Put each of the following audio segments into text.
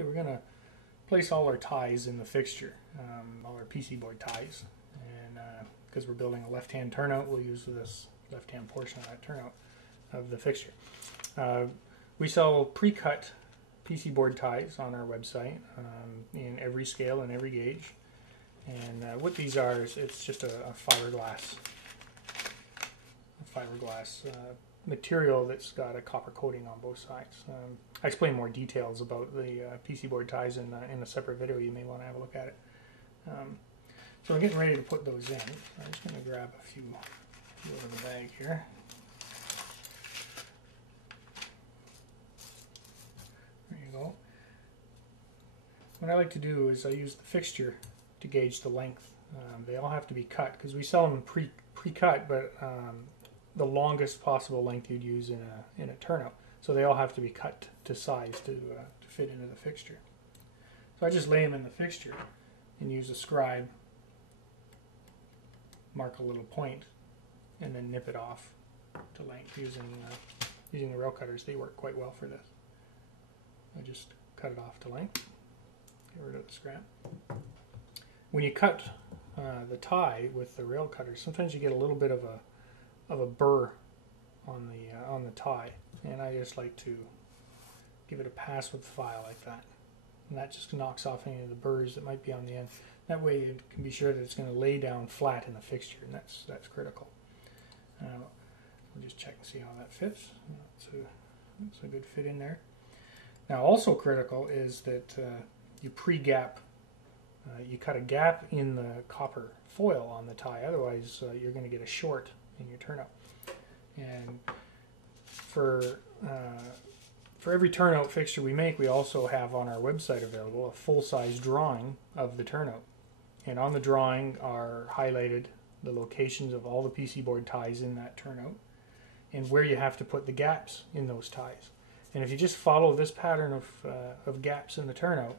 Okay, we're going to place all our ties in the fixture, all our PC board ties, and because we're building a left-hand turnout, we'll use this left-hand portion of that turnout of the fixture. We sell pre-cut PC board ties on our website in every scale and every gauge, and what these are is it's just a fiberglass material that's got a copper coating on both sides. I explain more details about the PC board ties in a separate video. You may want to have a look at it. So we're getting ready to put those in. I'm just going to grab a few out of the bag here. There you go. What I like to do is I use the fixture to gauge the length. They all have to be cut because we sell them pre-cut, but the longest possible length you'd use in a turnout. So they all have to be cut to size to fit into the fixture. So I just lay them in the fixture and use a scribe, mark a little point, and then nip it off to length using the rail cutters. They work quite well for this. I just cut it off to length, get rid of the scrap. When you cut the tie with the rail cutters, sometimes you get a little bit of a burr on the tie, and I just like to give it a pass with the file like that, and that just knocks off any of the burrs that might be on the end. That way you can be sure that it's going to lay down flat in the fixture, and that's critical. We'll just check and see how that fits. That's a good fit in there. Now also critical is that you pre-gap. You cut a gap in the copper foil on the tie, otherwise you're going to get a short in your turnout. And for every turnout fixture we make, we also have on our website available a full-size drawing of the turnout. And on the drawing are highlighted the locations of all the PC board ties in that turnout and where you have to put the gaps in those ties. And if you just follow this pattern of gaps in the turnout,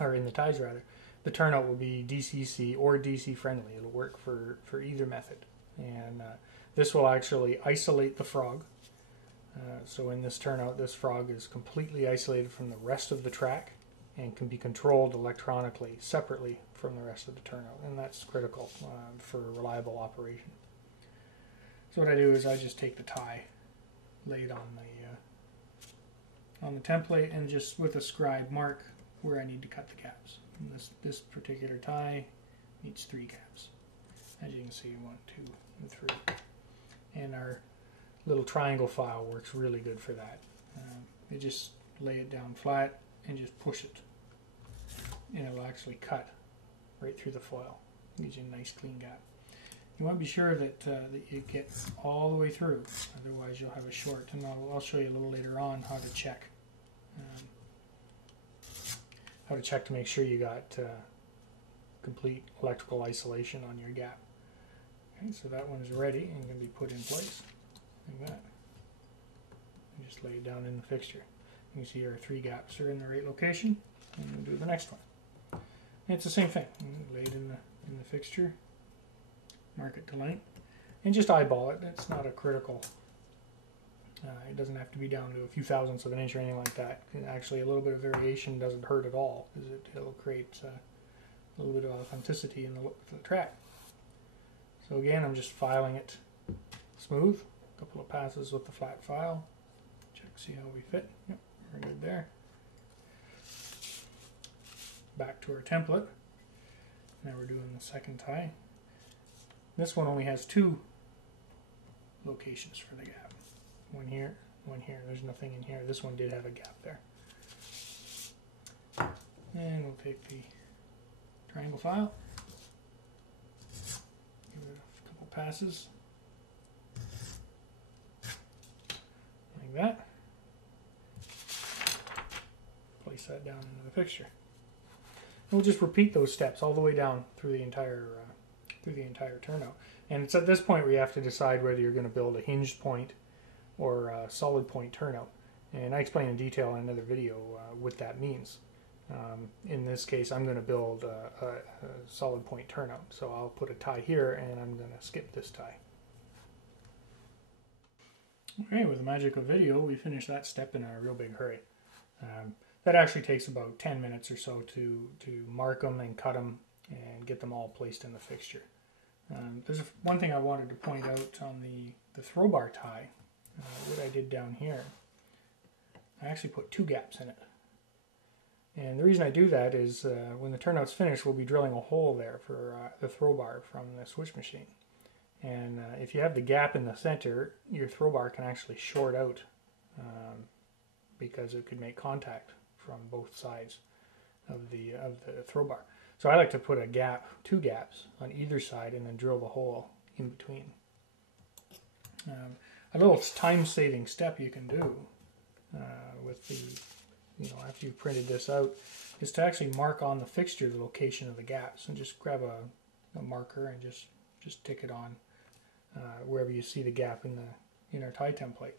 or in the ties rather, the turnout will be DCC or DC friendly. It'll work for either method. And this will actually isolate the frog. So in this turnout, this frog is completely isolated from the rest of the track and can be controlled electronically separately from the rest of the turnout, and that's critical for reliable operation. So what I do is I just take the tie, lay it on the template, and just with a scribe mark where I need to cut the gaps. And this particular tie needs 3 gaps. As you can see, 1, 2, and 3. And our little triangle file works really good for that. You just lay it down flat and just push it, and it'll actually cut right through the foil. Gives you a nice clean gap. You want to be sure that it gets all the way through, otherwise you'll have a short. And I'll show you a little later on how to check. How to check to make sure you got complete electrical isolation on your gap. Okay, so that one is ready and can be put in place like that. And just lay it down in the fixture. You can see our 3 gaps are in the right location, and we'll do the next one. And it's the same thing. Lay it in the fixture, mark it to length, and just eyeball it. It's not a critical. It doesn't have to be down to a few thousandths of an inch or anything like that. Actually, a little bit of variation doesn't hurt at all, because it'll create a little bit of authenticity in the look of the track. So again, I'm just filing it smooth. A couple of passes with the flat file. Check, see how we fit. Yep, we're good there. Back to our template. Now we're doing the second tie. This one only has 2 locations for the gap. One here, one here. There's nothing in here. This one did have a gap there. And we'll take the triangle file. Give it a couple passes. Like that. Place that down into the fixture. And we'll just repeat those steps all the way down through the entire turnout. And it's at this point where you have to decide whether you're going to build a hinged point or a solid point turnout. And I explain in detail in another video what that means. In this case, I'm going to build a solid point turnout. So I'll put a tie here, and I'm going to skip this tie. Okay, with the magic of video, we finished that step in a real big hurry. that actually takes about 10 minutes or so to mark them and cut them and get them all placed in the fixture. There's one thing I wanted to point out on the throw bar tie. What I did down here, I actually put 2 gaps in it. And the reason I do that is when the turnout's finished, we'll be drilling a hole there for the throw bar from the switch machine. And if you have the gap in the center, your throw bar can actually short out because it could make contact from both sides of the throw bar. So I like to put a gap, 2 gaps on either side, and then drill the hole in between. A little time-saving step you can do with the, after you've printed this out, is to actually mark on the fixture the location of the gaps, and just grab a marker and just tick it on wherever you see the gap in our tie template.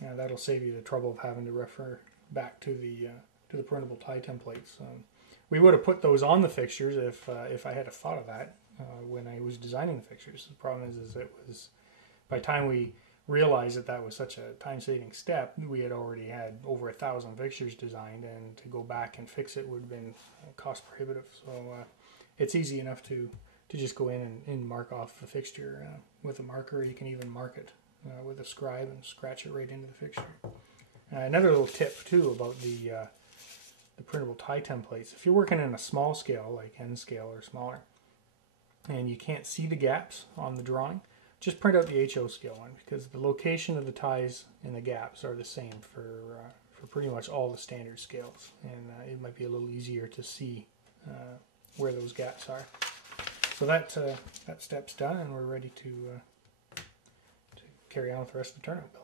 That'll save you the trouble of having to refer back to the printable tie templates. We would have put those on the fixtures if I had thought of that when I was designing the fixtures. The problem is it was, by the time we realized that was such a time-saving step, we had already had over 1,000 fixtures designed, and to go back and fix it would have been cost prohibitive. So it's easy enough to just go in and mark off the fixture with a marker. You can even mark it with a scribe and scratch it right into the fixture. Another little tip too about the printable tie templates: if you're working in a small scale, like N scale or smaller, and you can't see the gaps on the drawing, just print out the HO scale one, because the location of the ties and the gaps are the same for pretty much all the standard scales, and it might be a little easier to see where those gaps are. So that step's done, and we're ready to carry on with the rest of the turnout build.